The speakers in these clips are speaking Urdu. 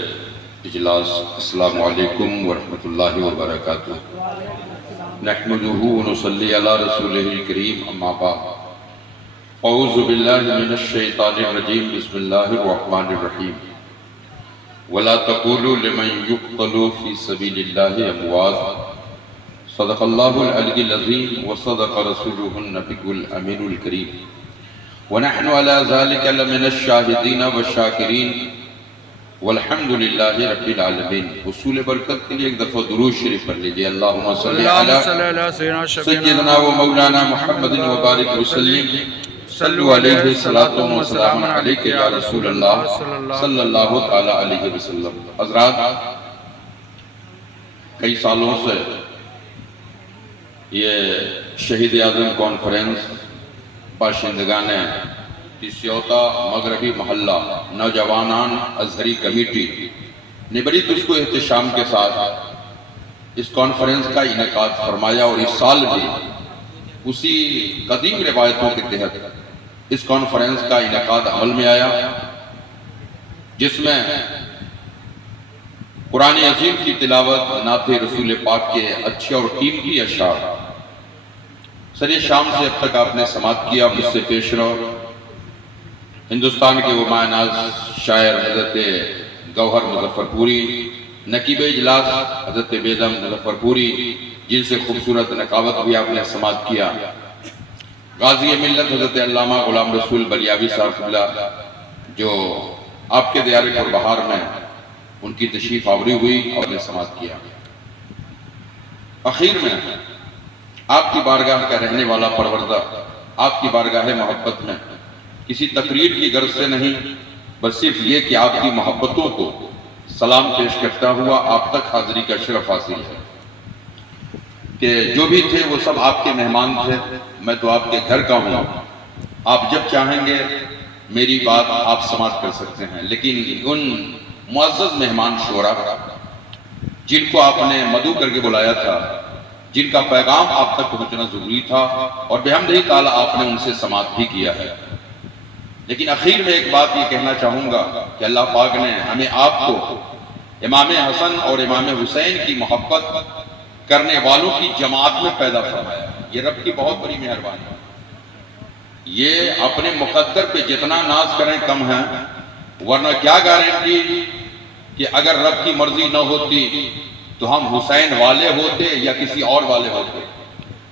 اجلاس السلام علیکم ورحمۃ اللہ وبرکاتہ۔ نحمده ونصلی علی رسولہ الکریم، اما بعد، اعوذ باللہ من الشیطان الرجیم، بسم اللہ الرحمن الرحیم۔ ولا تقولوا لمن يقتل في سبيل الله اموات، صدق اللہ العلی العظیم وصدق رسولہ النبی الامین الکریم، ونحن على ذلك لمن الشاہدین والشاکرین، والحمد للہ رب العالمین۔ حصول برکت کے لیے ایک دفعہ درود شریف پڑھ لیجئے۔ اللہم صلی علی سیدنا و مولانا محمد وبارک وسلم، صلو علیہ الصلاۃ والسلام علیک یا رسول اللہ صلی اللہ تعالی علیہ وسلم۔ حضرات، کئی سالوں سے یہ شہید اعظم کانفرنس باشندگان تیسیوتا مغربی محلہ نوجوانان ازہری کمیٹی نے بڑی تجھ کو احتشام کے ساتھ اس کانفرنس کا انعقاد فرمایا، اور اس سال بھی اسی قدیم روایتوں کے تحت اس کانفرنس کا انعقاد عمل میں آیا، جس میں قرآن عظیم کی تلاوت، نعت رسول پاک کے اچھے اور قیمتی اشعار سر شام سے اب تک آپ نے سماعت کیا۔ مجھ سے پیش رو ہندوستان کے وہ معناز شاعر حضرت گوہر مظفر پوری، نقیب اجلاس حضرت بیدم مظفر پوری، جن سے خوبصورت نقابت بھی آپ نے سماعت کیا، غازی ملت حضرت علامہ غلام رسول بلیاوی صاحب اللہ، جو آپ کے دیار پر بہار میں ان کی تشریف آوری ہوئی اور نے سماعت کیا۔ اخیر میں آپ کی بارگاہ کا رہنے والا پروردہ آپ کی بارگاہ محبت میں کسی تقریر کی غرض سے نہیں، بس صرف یہ کہ آپ کی محبتوں کو سلام پیش کرتا ہوا آپ تک حاضری کا شرف حاصل ہے، کہ جو بھی تھے وہ سب آپ کے مہمان تھے۔ میں تو آپ کے گھر کا ہوں، آپ جب چاہیں گے میری بات آپ سماعت کر سکتے ہیں، لیکن ان معزز مہمان شورا جن کو آپ نے مدعو کر کے بلایا تھا، جن کا پیغام آپ تک پہنچنا ضروری تھا، اور بحمدہ تعالیٰ آپ نے ان سے سماعت بھی کیا ہے، لیکن اخیر میں ایک بات یہ کہنا چاہوں گا کہ اللہ پاک نے ہمیں آپ کو امام حسن اور امام حسین کی محبت کرنے والوں کی جماعت میں پیدا فرمایا۔ یہ رب کی بہت بڑی مہربانی ہے۔ یہ اپنے مقدر پہ جتنا ناز کریں کم ہے، ورنہ کیا گارنٹی کہ اگر رب کی مرضی نہ ہوتی تو ہم حسین والے ہوتے یا کسی اور والے ہوتے،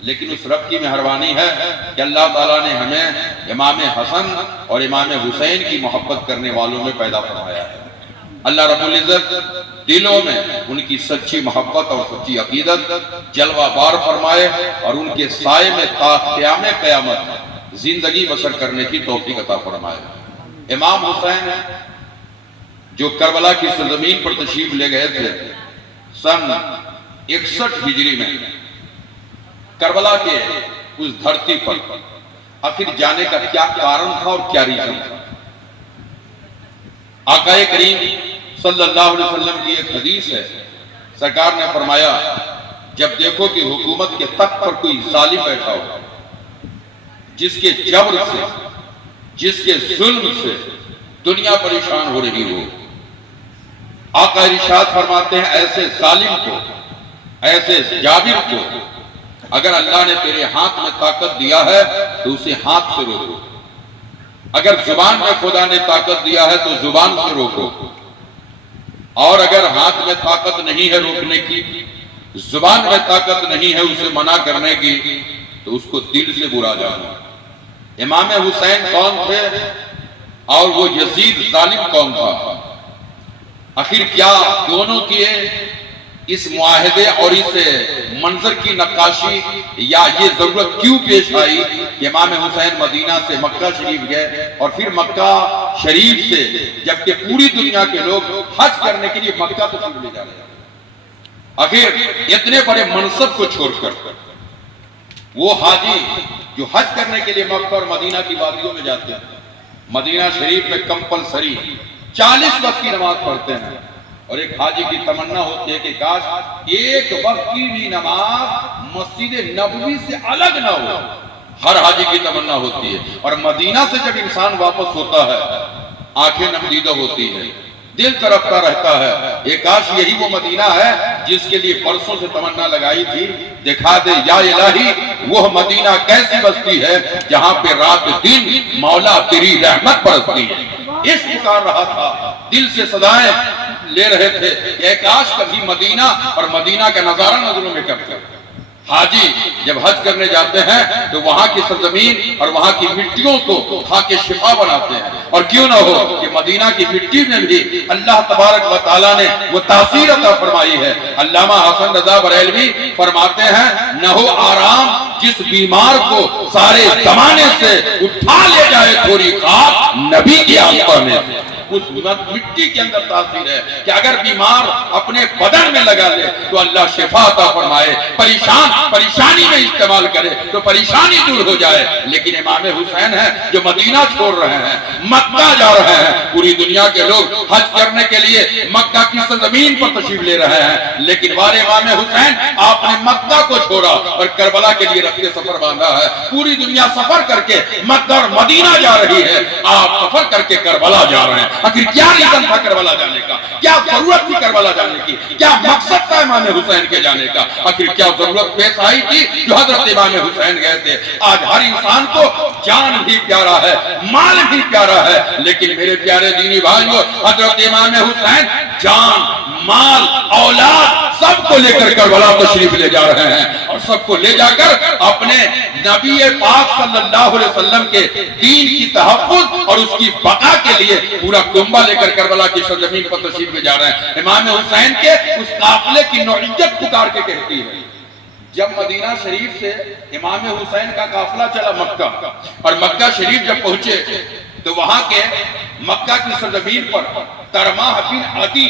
لیکن اس رب کی مہربانی ہے کہ اللہ تعالیٰ نے ہمیں امام حسن اور امام حسین کی محبت کرنے والوں میں پیدا فرمایا ہے۔ اللہ رب العزت دلوں میں ان کی سچی محبت اور سچی عقیدت جلوہ بار فرمائے، اور ان کے سائے میں تا قیام قیامت زندگی بسر کرنے کی توفیق عطا فرمائے۔ امام حسین جو کربلا کی سرزمین پر تشریف لے گئے تھے سن 61 ہجری میں، کربلا کے اس دھرتی پر آخر جانے کا کیا کارن تھا اور کیا ریزن تھا؟ آقا کریم صلی اللہ علیہ وسلم کی ایک حدیث ہے، سرکار نے فرمایا، جب دیکھو کہ حکومت کے تخت پر کوئی ظالم بیٹھا ہو، جس کے جبر سے، جس کے ظلم سے دنیا پریشان ہو رہی ہو، آقا ارشاد فرماتے ہیں ایسے ظالم کو، ایسے جابر کو اگر اللہ نے تیرے ہاتھ میں طاقت دیا ہے تو اسے ہاتھ سے روکو، اگر زبان میں خدا نے طاقت دیا ہے تو زبان سے روکو، اور اگر ہاتھ میں طاقت نہیں ہے روکنے کی، زبان میں طاقت نہیں ہے اسے منع کرنے کی، تو اس کو دل سے برا جانو۔ امام حسین کون تھے اور وہ یزید ظالم کون تھا؟ آخر کیا دونوں کیے اس معاہدے اور اس منظر کی نقاشی، یا یہ ضرورت کیوں پیش آئی کہ امام حسین مدینہ سے مکہ شریف گئے، اور پھر مکہ شریف سے جبکہ پوری دنیا کے لوگ حج کرنے کے لیے مکہ تشریف لے جا رہے ہیں، آخر اتنے بڑے منصب کو چھوڑ کر وہ حاجی جو حج کرنے کے لیے مکہ اور مدینہ کی وادیوں میں جاتے ہیں، مدینہ شریف میں کمپلسری 40 وقت کی نماز پڑھتے ہیں، اور ایک حاجی کی تمنا ہوتی ہے کہ کاش ایک وقت کی بھی نماز مسجد نبوی سے الگ نہ ہو، ہر حاجی کی تمنا ہوتی ہے۔ اور مدینہ سے جب انسان واپس ہوتا ہے آنکھیں نمدیدہ ہوتی ہیں، دل تڑپتا رہتا ہے، ایک کاش یہی وہ مدینہ ہے جس کے لیے برسوں سے تمنا لگائی تھی، دکھا دے یا الہی وہ مدینہ کیسی بستی ہے جہاں پہ رات دن مولا تیری رحمت برستی ہے۔ اس پکار رہا تھا، دل سے صدائیں لے رہے تھے کہ اے کاش کبھی مدینہ اور مدینہ کا نظارہ نظروں میں کرتے۔ حاجی جب حج کرنے جاتے ہیں تو وہاں کی سرزمین اور وہاں کی مٹیوں کو کھا کے شفا بناتے ہیں، اور کیوں نہ ہو کہ مدینہ کی مٹی میں بھی اللہ تبارک و تعالیٰ نے وہ تاثیر عطا فرمائی ہے۔ علامہ حسن رضا بریلوی فرماتے ہیں نہ ہو آرام جس بیمار کو سارے زمانے سے اٹھا لے جائے تھوڑی خاک نبی کی آستہ میں۔ اس مٹی کے اندر تاثیر ہے کہ اگر بیمار اپنے بدن میں لگا لے تو اللہ شفا عطا فرمائے، پریشانی میں استعمال کرے تو پریشانی دور ہو جائے۔ لیکن امام حسین ہیں جو مدینہ چھوڑ رہے ہیں، مکہ جا رہے ہیں، پوری دنیا کے لوگ حج کرنے کے لیے مکہ کی سرزمین پر تشریف لے رہے ہیں، لیکن بار امام حسین آپ نے مکہ کو چھوڑا اور کربلا کے لیے رکھتے سفر باندھا ہے۔ پوری دنیا سفر کر کے مکہ اور مدینہ جا رہی ہے، آپ سفر کر کے کربلا جا رہے ہیں۔ آخر کیا ریزن تھا کربلا جانے کا؟ کیا ضرورت تھی کربلا جانے کی؟ کیا مقصد تھا امام حسین کے جانے کا؟ آخر کیا ضرورت پیش آئی تھی جو حضرت امام حسین گئے تھے؟ آج ہر انسان کو جان بھی پیارا ہے، مال بھی پیارا ہے، لیکن میرے پیارے دینی بھائیوں حضرت امام حسین جان، مال، اولاد سب کو لے کر کربلا تشریف لے جا رہے ہیں، اور سب کو لے جا کر اپنے نبی پاک صلی اللہ علیہ وسلم کے دین کی تحفظ اور اس کی بقا کے لیے پورا کنبہ لے کر کربلا کی سرزمین پر تشریف لے جا رہے ہیں۔ امام حسین کے اس قافلے کی نوعیت پکار کے کہتی ہے، جب مدینہ شریف سے امام حسین کا قافلہ چلا مکہ، اور مکہ شریف جب پہنچے تو وہاں کے مکہ کی سرزمین پر ترماہ بن عدی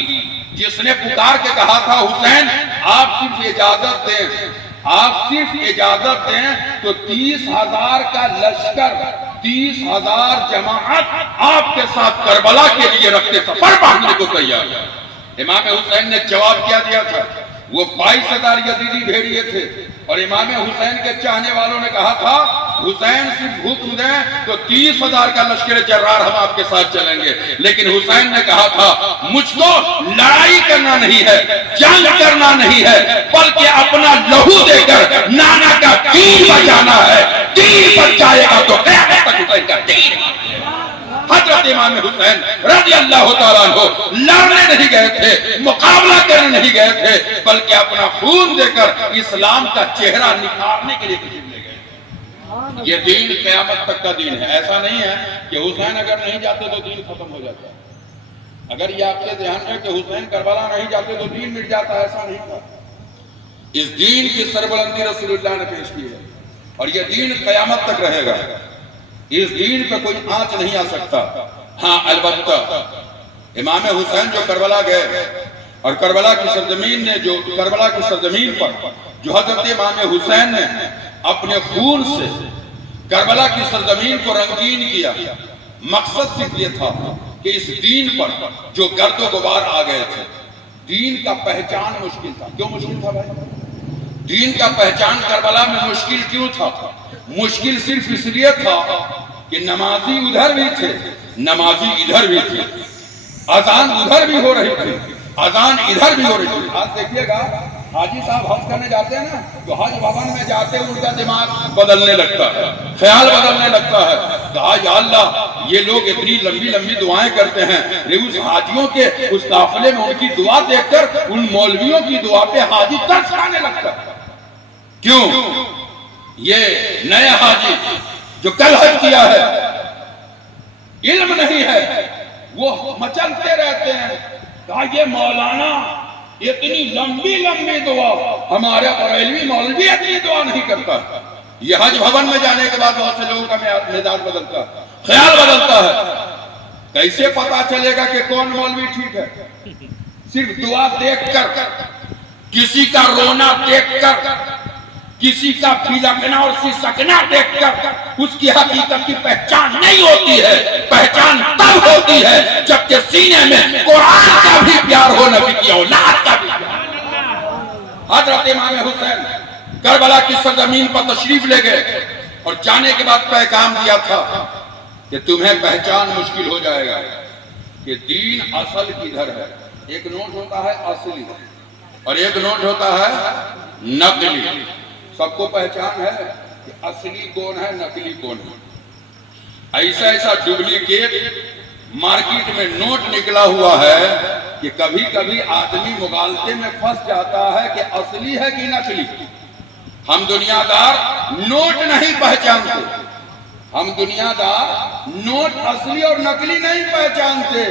جس نے پکار کے کہا تھا حسین آپ صرف اجازت دیں، آپ صرف اجازت دیں تو 30,000 کا لشکر، 30,000 جماعت آپ کے ساتھ کربلا کے لیے رکھتے سفر باندھنے کو تیار ہے۔ امام حسین نے جواب کیا دیا تھا، وہ 22,000 یزیدی بھیڑیے تھے، اور امام حسین کے چاہنے والوں نے کہا تھا حسین صرف حکم دیں تو 30,000 کا لشکر جرار ہم آپ کے ساتھ چلیں گے، لیکن حسین نے کہا تھا مجھ کو لڑائی کرنا نہیں ہے، جنگ کرنا نہیں ہے، بلکہ اپنا لہو دے کر نانا کا دین بچانا ہے۔ دین بچ جائے گا تو قیامت تک حسین کا دین۔ حضرت امام حسین رضی اللہ تعالیٰ عنہ لڑنے نہیں گئے تھے، مقابلہ کرنے نہیں گئے تھے، بلکہ اپنا خون دے کر اسلام کا چہرہ نکھارنے کے لیے تشریف لے گئے۔ یہ دین قیامت تک کا دین ہے۔ ایسا نہیں ہے کہ حسین اگر نہیں جاتے تو دین ختم ہو جاتا ہے۔ اگر یہ آپ کے ذہن میں کہ حسین کربلا نہیں جاتے تو دین مٹ جاتا ہے، ایسا نہیں تھا۔ اس دین کی سربلندی رسول اللہ نے پیش کی ہے، اور یہ دین قیامت تک رہے گا۔ اس دین پہ کوئی آنچ نہیں آ سکتا۔ ہاں البتہ امام حسین جو کربلا گئے، اور کربلا کی سرزمین نے کربلا کی سرزمین پر جو حضرت امام حسین نے اپنے خون سے کربلا کی سرزمین کو رنگین کیا، مقصد صرف یہ تھا کہ اس دین پر جو گرد و غبار آ گئے تھے، دین کا پہچان مشکل تھا۔ کیوں مشکل تھا بھائی؟ دین کا پہچان کربلا میں مشکل کیوں تھا؟ مشکل صرف اس لیے تھا کہ نمازی ادھر بھی تھے، نمازی ادھر بھی تھے، اذان ادھر بھی ہو رہی تھی، اذان ادھر بھی ہو رہی تھی۔ آج دیکھیے گا حاجی صاحب حج کرنے جاتے ہیں نا، تو حج بھون میں جاتے ان کا دماغ بدلنے لگتا ہے، خیال بدلنے لگتا ہے۔ کہا یا اللہ یہ لوگ اتنی لمبی لمبی دعائیں کرتے ہیں، اس حاجیوں کے اس قافلے میں ان کی دعا دیکھ کر ان مولویوں کی دعا پہ حاجی ترس کھانے لگتا ہے۔ کیوں؟ یہ نئے حاجی جو کل حج کیا ہے، علم نہیں ہے، وہ مچلتے رہتے ہیں۔ کہا یہ مولانا اتنی لمبی لمبی دعا ہمارا بریلوی مولوی اتنی دعا نہیں کرتا۔ یہ حج بھون میں جانے کے بعد بہت سے لوگوں کا مزاج بدلتا ہے، خیال بدلتا ہے۔ کیسے پتا چلے گا کہ کون مولوی ٹھیک ہے؟ صرف دعا دیکھ کر، کسی کا رونا دیکھ کر، کسی کا بھلکنا اور سسکنا دیکھ کر اس کی حقیقت کی پہچان نہیں ہوتی ہے۔ پہچان تب ہوتی ہے جبکہ سینے میں قرآن کا بھی پیار ہو، نبی کی اولاد کا بھی پیار۔ حضرت امام حسین کربلا کی سرزمین پر تشریف لے گئے، اور جانے کے بعد پیغام دیا تھا کہ تمہیں پہچان مشکل ہو جائے گا، کہ دین اصل کدھر ہے. ایک نوٹ ہوتا ہے اصلی اور ایک نوٹ ہوتا ہے نقلی. سب کو پہچان ہے کہ اصلی کون ہے نقلی کون ہے. ایسا ایسا ڈپلیکیٹ مارکیٹ میں نوٹ نکلا ہوا ہے کہ کبھی کبھی آدمی مغالطے میں پھنس جاتا ہے کہ اصلی ہے کہ نقلی. ہم دنیا دار نوٹ نہیں پہچانتے. ہم دنیا دار نوٹ اصلی اور نقلی نہیں پہچانتے.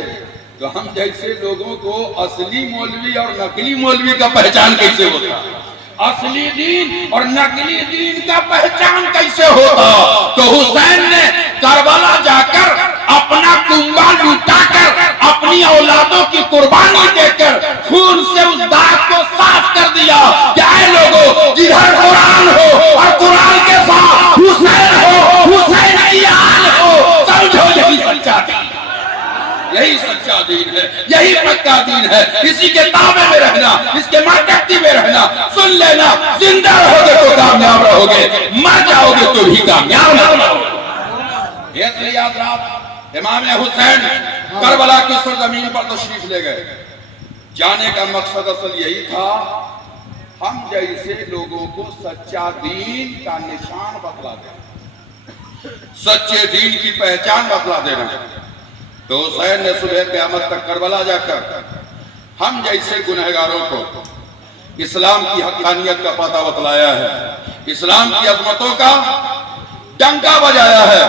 تو ہم جیسے لوگوں کو اصلی مولوی اور نقلی مولوی کا پہچان کیسے ہوتا؟ اصلی دین اور نقلی دین کا پہچان کیسے ہوتا؟ تو حسین نے کربلا جا کر اپنا کنبہ لوٹا کر اپنی اولادوں کی قربانی دے کر خون سے اس داغ کو صاف کر دیا کہ اے لوگوں جدھر قرآن ہو اور قرآن کے ساتھ حسین ہو، حسین کی آل ہو، سمجھو یہی سچا دین، یہی سچا دین ہے، یہی پکا دین ہے. اسی کے تابع میں رہنا، اس کے ماتحتی میں رہنا. سن لینا، زندہ رہو گے تو کامیاب رہو گے، مر جاؤ گے تو بھی کامیاب رہو گے. اس لیے حضرات امام حسین کربلا کی سرزمین پر تشریف لے گئے. جانے کا مقصد اصل یہی تھا ہم جیسے لوگوں کو سچا دین کا نشان بتلا دینا، سچے دین کی پہچان بتلا دینا. تو حسین نے صبح قیامت تک کربلا جا کر ہم جیسے گنہگاروں کو اسلام کی حقانیت کا پتہ بتلایا ہے، اسلام کی عظمتوں کا ڈنکا بجایا ہے.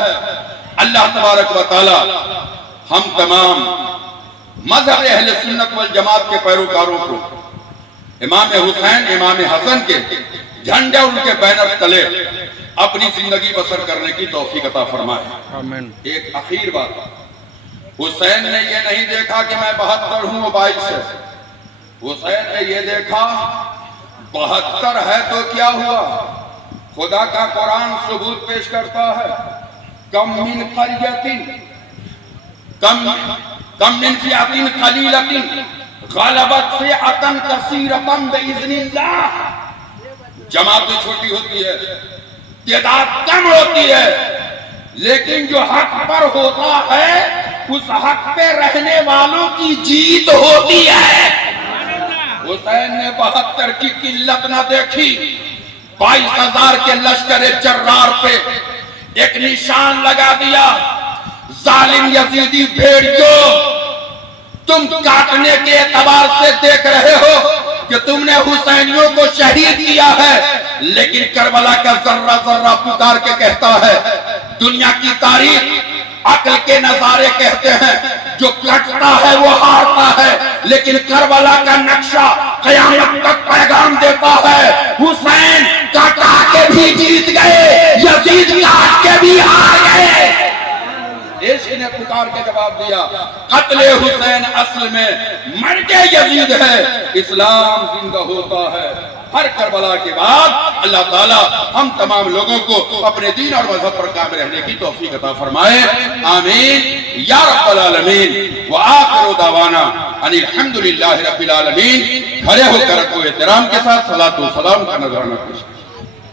اللہ تبارک و تعالی ہم تمام مذہب اہل سنت والجماعت کے پیروکاروں کو امام حسین امام حسن کے جھنڈے اور ان کے بینر تلے اپنی زندگی بسر کرنے کی توفیق عطا فرمائے. آمین. ایک اخیر بات، حسین نے یہ نہیں دیکھا کہ میں 72 ہوں و 22 ہے. حسین نے یہ دیکھا 72 ہے تو کیا ہوا. خدا کا قرآن ثبوت پیش کرتا ہے کم من قریۃ کم من فئۃ قلیلۃ غلبت فئۃ کثیرۃ باذن اللہ. جماعتیں چھوٹی ہوتی ہے، تعداد کم ہوتی ہے، لیکن جو حق پر ہوتا ہے اس حق پہ رہنے والوں کی جیت ہوتی ہے. حسین نے 72 کی قلت نہ دیکھی. 22,000 کے لشکر جرار پہ ایک نشان لگا دیا. ظالم یزیدی بھیڑیو، تم کاٹنے کے اعتبار سے دیکھ رہے ہو کہ تم نے حسینیوں کو شہید کیا ہے، لیکن کربلا کا ذرہ ذرہ پکار کے کہتا ہے دنیا کی تاریخ عقل کے نظارے کہتے ہیں جو کٹتا ہے وہ ہارتا ہے، لیکن کربلا کا نقشہ قیامت تک پیغام دیتا ہے حسین کٹا کے بھی جیت گئے، یزید کاٹ کے بھی ہار گئے. عشق نے پکار کے جواب دیا قتل حسین اصل میں مرگ یزید ہے، اسلام زندہ ہوتا ہے. ہر کربلا کے بعد اللہ تعالیٰ ہم تمام لوگوں کو اپنے دین اور مذہب پر قائم رہنے کی توفیق عطا فرمائے. آمین یا رب العالمین. وآخر دعوانا ان الحمدللہ رب العالمین. کھڑے ہو کر کو احترام کے ساتھ صلاۃ و سلام کا نذرانہ پیش